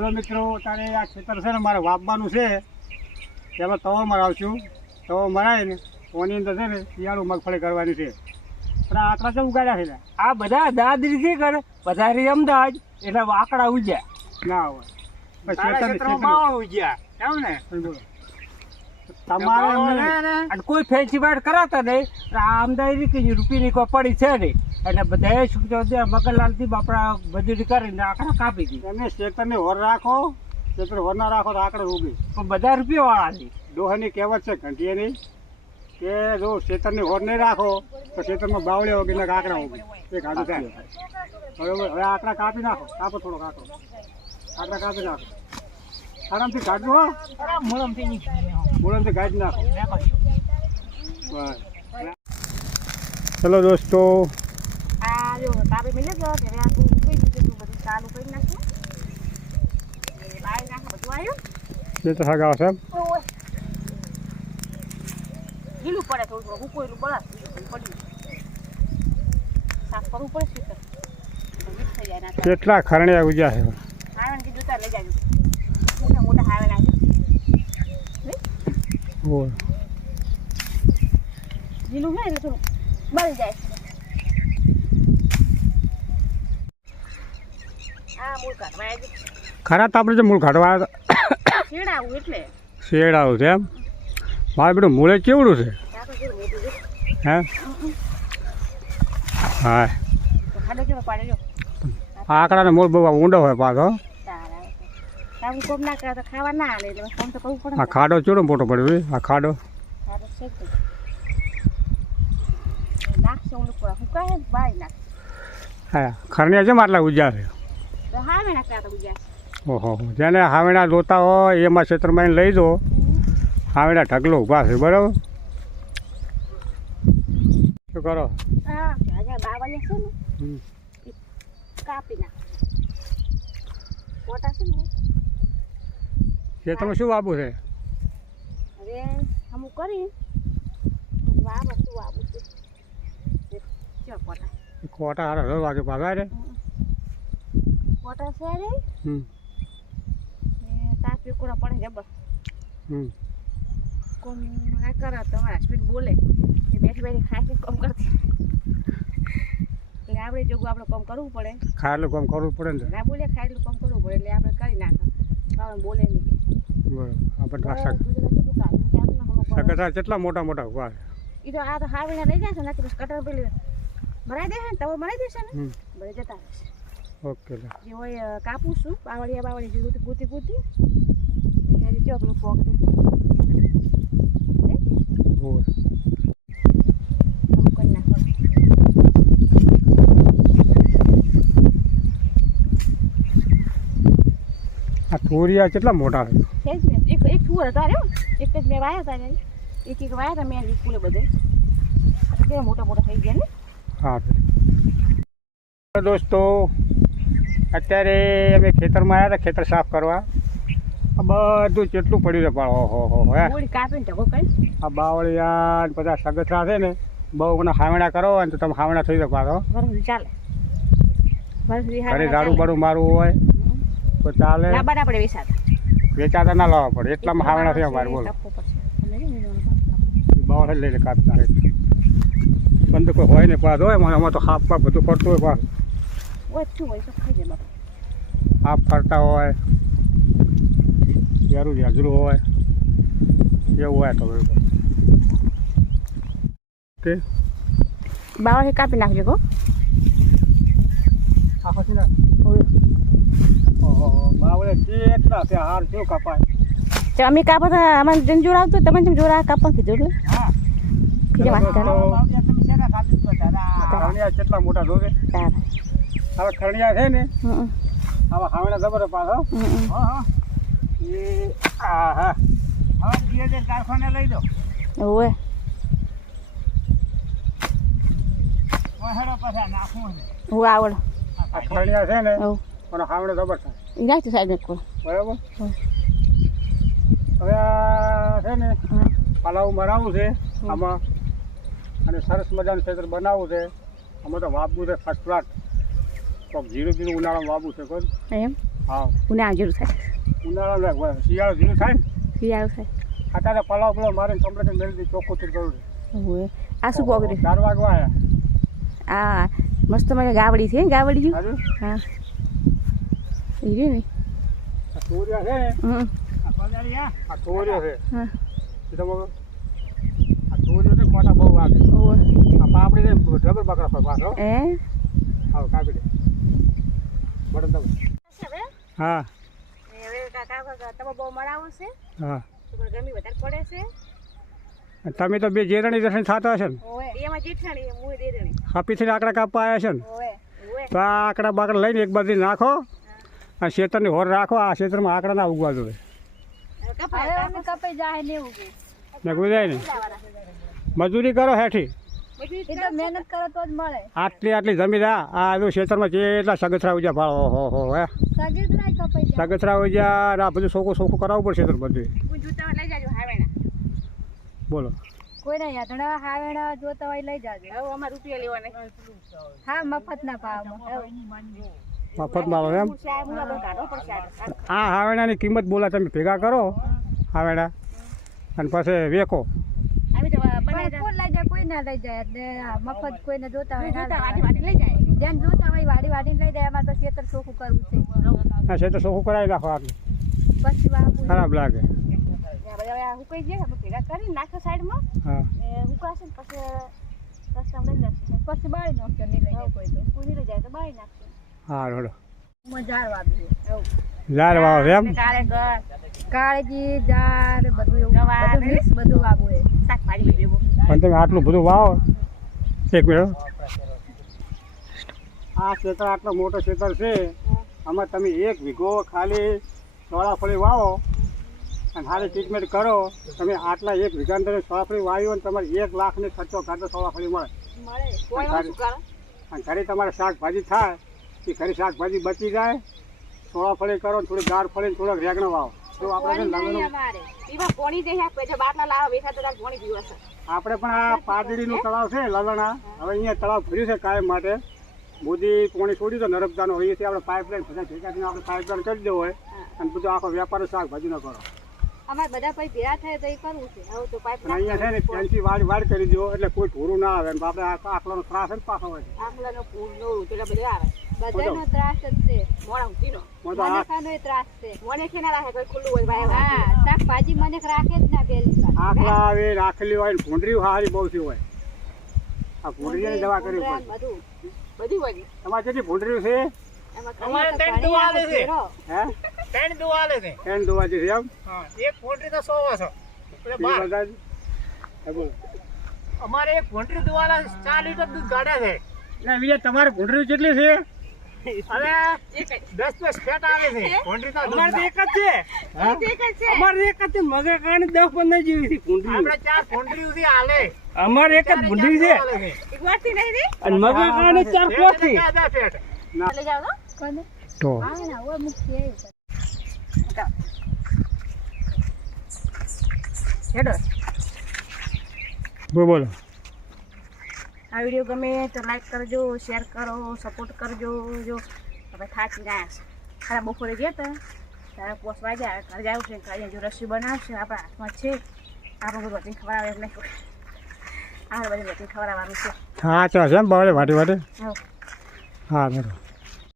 Hello મિત્રો તારે આ ખેતર છે ને મારે વાપવાનું છે. તેમાં તવો મરાવશું. તવો મરાય ને ઓની અંદર છે ને શિયાળું મગફળી કરવાની છે. પણ આ આંકડા છે ઉગાડ્યા છે ને? આ બધા દાદરી થી કરે બધા રી અમદાવાદ. એટલે આકડા ઉજ્યા ના હોય. એમ. તમારે કોઈ ફેન્સી બાર કરાતા નહીં. અને આ અમદાવાદ કે રૂપિયાની કોઈ પડી છે નહીં. એટલે બધાએ શું કહેવાય મગનલાલથી બાપડા બધી કરીને આકડા કાપી દી તમે શેતરને હોર રાખો ખેતર હોર ના રાખો તો આંકડે ઉગી. પણ બધા રૂપિયા વાળા છે ડોહાની કહેવત છે ઘંટીએની કે જો શેતરની હોર નહીં રાખો તો શેતરમાં બાવળે ને આંકડા ઉગે. એ ગાડું થાય. બરોબર હવે આંકડા કાપી નાખો. કાપો થોડો કાપો આંકડા કાપી નાખો. આરામથી કાઢજો હો. મળમથી મૂળમથી કાઢી નાખો. બસ. ચલો દોસ્તો આ જો તાપે મિલે ગયો ત્યારે આ તું કઈ દીધું બધું ચાલુ કરી નાખ્યું બાય નાખ બધું આવ્યું બે તો સગાઓ છે ઢીલું પડે થોડું થોડું હુકોયેલું બળા પડ્યું સાફ કરવું પડે છે કેટલા ખરણિયા ઉજ્યા છે? હાવણ કીધું તાર લઈ જાજો. મોટા મોટા હાવણ આવ્યું ઓ ઢીલું હોય એટલે થોડું? બળી જાય આ મૂળ કાઢવા આવ્યું ખરા તાપડે છે મૂળ કાઢવા શેડ આવું છે એમ? મારે બેટું મૂળે કેવડું છે? હે? હા. આંકડાનો મૂળ બહુ ઊંડો હોય પાછો. આ ખાડો ચેવડો મોટો પડ્યો આ ખાડો. હા ખરણિયા છે માટલા ઉજ્યા છે તો હા મેં ગુજરાત ઓહો જેને હાવેણા જોતા હોય એમાં ક્ષેત્રમાં લઈ દો હાવેણા ઢગલો ઊભા છે બરાબર? શું કરો? ખેતરમાં શું વાવું છે? હવે અમુક કરી. વાવ શું વાવું છે? ચો હારા વાગે ભાગા રે. પોટા છે રે હમ તાપ પડે જબર હમ. કોમ ના કરે તમારા સ્પીડ બોલે. કે બેઠી બેઠી ખાઈ કોમ કરતી. એટલે આપણે જોગું આપણે કોમ કરવું પડે. ખાયેલું કામ કરવું પડે ને? ના બોલે ખાયેલું કામ કરવું પડે એટલે આપણે કરી નાખે. બોલે નહીં. બરાબર. આપણે. સકટા કેટલા મોટા મોટા ઊભા ઈ તો આ તો હાવીને લઈ જાય છે ને કટર પેલી ભરાઈ દેશે ને? તમે ભરાઈ દેશે ને? ભરાઈ જતા રહેશે. ઓકે લે. જે હોય કાપું છું બાવળિયા બાવળી જે ગૂતી ગુતી ગૂતી અહીંયા જે પેલું પોક દે આ તુરિયા કેટલા મોટા છે? એક એક ફુવર હતા રે એક જ મેં વાયા હતા એક એક વાયા હતા મેં સ્કૂલે બધે. કેવા મોટા મોટા થઈ ગયા ને? હા દોસ્તો અત્યારે અમે ખેતરમાં આવ્યા હતા ખેતર સાફ કરવા. આ બધું કેટલું પડ્યું છે પણ ઓહો હો. હે આ બાવળિયા ને બધા સગથરા છે ને બહુ મને હાવણા કરો હોય ને તો તમે હાવણા થઈ શકો વરસ ઘરે ઝાડુ બાડું મારવું હોય તો ચાલે. વેચાતા. ના લાવવા પડે એટલામાં હાવણા થયા મારે બોલો. બાવળ લઈને કાપતા પણ તો કોઈ હોય ને પાછો હોય તો હાફ બધું ફરતું હોય પાછું ઓછું હોય તો ખાઈ જાય હાફ ફરતા હોય યારું જાજરું હોય એવું હોય તો બરોબર. ઓકે. બાવાથી કાપી નાખજો કો આખો છે ને. બાવળે કેટલા છે હાર શું કપાય. તો અમે કાપો તો અમારે જેમ જોર આવતું તમે જેમ જોર કાપવા કીધું હા. કીધું વાત કરો કેટલા મોટા જોવે તારા હવે ખરણિયા છે ને હવે હાવણા ખબર પાછો? હમ. હમ. એ આ હા. કારખાને લઈ દો. નાખવું હું આવડ. ખરણિયા છે ને હવ પણ જબર થાય બરાબર? હવે આ છે ને પાલાવું પલાવ છે આમાં. અને સરસ મજાનું ખેતર બનાવવું છે. આમાં તો વાપવું છે ફર્સ્ટ ક્લાસ જીરું જીરું ઉનાળામાં વાવવું છે કોઈ એમ? હા. ઉનાળા જેવું થાય. ઉનાળા શિયાળો જીરું થાય ને? શિયાળો થાય. અત્યારે પલાવ પલાવ મારીને કમ્પ્લીટ મેળવી ચોખ્ખું થઈ ગયું આ શું પોગર્યું ચાર વાગવા આવ્યા આ મસ્ત મને ગાવડી છે ગાવડી જેવું? હા. એ રહ્યું ને? સૂર્ય છે. હમ. આ સૂર્ય છે. હા. આ સૂર્ય છે કોટા બહુ વાગે. આ પાપડી ને રબર બકરા પર પાછો. એ હા કાપી દે. બટન હા. હવે કાકા તમે બહુ મળાવો છે. હા. ગરમી વધારે પડે છે. તમે તો બે જેરણી દર્શન થતા હશે ને? હાપીથી આંકડા કાપવા આવ્યા છે ને? તો આ આંકડા બાકડા લઈને એક બાજુ નાખો. આ ખેતરની હોર રાખો આ ખેતરમાં આંકડા ના ઉગવા જોઈએ. કપાઈ જાય ને મજૂરી કરો હેઠી. મહેનત કરો તો જ મળે. આટલી આટલી જમીન આ આ ખેતરમાં કેટલા ભાળો હો હો હે સગીત નહીં સગથરા ઉજ્યા આ બધું સોખું સોખું કરાવવું પડશે તો બધું. હું જૂતા લઈ જાજો હાવેણા. બોલો. કોઈને યાતણા હાવેણા જોતા હોય લઈ જાજો. હવે અમારે રૂપિયા લેવાના. હા મફત. ના આવે એમ? આ. હાવેણાની કિંમત બોલા તમે. ભેગા કરો હાવેણા. અને પછી વેકો. કોણ લઈ જાય કોઈ ના લઈ જાય. મફત કોઈને જોતા હોય જૂતા લઈ જાય. જેમ જોતા હોય વાડી વાડીને લઈ જાય એમાં તો ખેતર ચોખ્ખું કરવું છે. આ ખેતર સોખું કરાવી નાખો આટલું પછી ખરાબ લાગે. હુકાઈ જાય ભેગા કરી નાખો સાઈડમાં. હા. એ હુકાશે ને પછી રસ્તામાં લઈ જશે પછી બાળી નાખજો નહીં લઈ જાય કોઈ તો. પૂરી લઈ જાય તો બાળી નાખશે. હા રોડો મજા વાવી ઝાડ વાવો એમ? કારે ઘર. કાળજી જાર બધું એવું. બધું મિક્સ બધું વાવવું એ. શાકભાજી ભેગું. પણ તમે આટલું બધું વાવો? એક મિનિટ આ ક્ષેત્ર આટલો મોટો ક્ષેત્ર છે. આમાં તમે એક વીઘો ખાલી સોળાફળી વાવો અને સારી ટ્રીટમેન્ટ કરો. તમે આટલા એક વીઘાની અંદર સોળાફળી વાવ્યો અને તમારે એક લાખને ખર્ચો કાઢો સોળાફળી મળે. અને ઘરે તમારે શાકભાજી થાય. એ ઘરે શાકભાજી બચી જાય. સોળાફળી કરો થોડી ગાર ફળી ને થોડોક રેગણો વાવો. તો આપણે છે ને લગનનું અમારે એમાં પોણી દે આપણે બાટલા લાવો વેચા તો તાર પીવા છે આપણે પણ આ પાદડીનું તળાવ છે લલણા. હવે અહીંયા તળાવ ભર્યું છે કાયમ માટે. મોદી પાણી છોડ્યું તો નર્મદાનું અહીંયાથી આપણે પાઇપલાઇન બધા ભેગા આપણે પાઇપલાઇન કરી દેવો હોય. અને બધું આખો વેપાર શાકભાજીનો કરો. અમારે બધા પછી ભેગા થાય તો એ કરવું છે. હવે તો પાઇપ અહીંયા છે ને ત્યાંથી વાડ વાડ કરી દો એટલે કોઈ ઢોરું ના આવે. અને આપણે આકલાનો ત્રાસ જ પાછો હોય આકલાનો આખલાનો ફૂલ નો પેલા બધા આવે. બધાનો ત્રાસ જ છે. મોણા ઉતીનો મનેખાનો ત્રાસ છે. મોને કે ના રાખે કોઈ ખુલ્લું હોય ભાઈ હા શાકભાજી મને રાખે જ ના પેલી આકલા આવે રાખેલી હોય ને ભૂંડરી હારી બહુ થી હોય આ ભૂંડરીની દવા કરવી પડે બધું. બધી હોય તમારે કેટલી ભૂંડરી છે? અમારે તો દવા આવે છે. હે? ત્રણ દુવાલે છે. ત્રણ દવા છે એમ? હા એક પોન્ટ્રી તો સો વર્ષ એટલે બાર. અમારે એક પોન્ટ્રી દુવાલા ચાર લીટર દૂધ કાઢે છે. ના બીજા તમારે ભૂંડરી કેટલી છે? જ દસ દસ ફેટ આવે છે. તો અમારે એક જ છે. હા? એક જ છે. અમારે એક જ છે. મગર કારણે દસ પંદર જેવી છે આપણે ચાર પોન્ટ્રી સુધી હાલે અમારે એક જ ભૂંડી છે. એક વાટતી નહીં રે? અને મગર કારણે ચાર એટલે છે ફેટ. લઈ જાવ કોને? તો. ને. હેડો. બોલો બોલો. આ વીડિયો ગમે તો લાઈક કરજો શેર કરો સપોર્ટ કરજો જો હવે થાકી ગયા છે. ખરા બપોરે ગયા હતા. ત્યારે પોસ વાગ્યા ઘરે જાવ છે ઘરે જો રસી બનાવશે આપણા હાથમાં છે. આપણે બધું બધી ખવડાવે એટલે. આપણે બધી બધી ખવડાવવાનું છે. હા ચાલશે ને એમ વાટી વાટી હા. બરાબર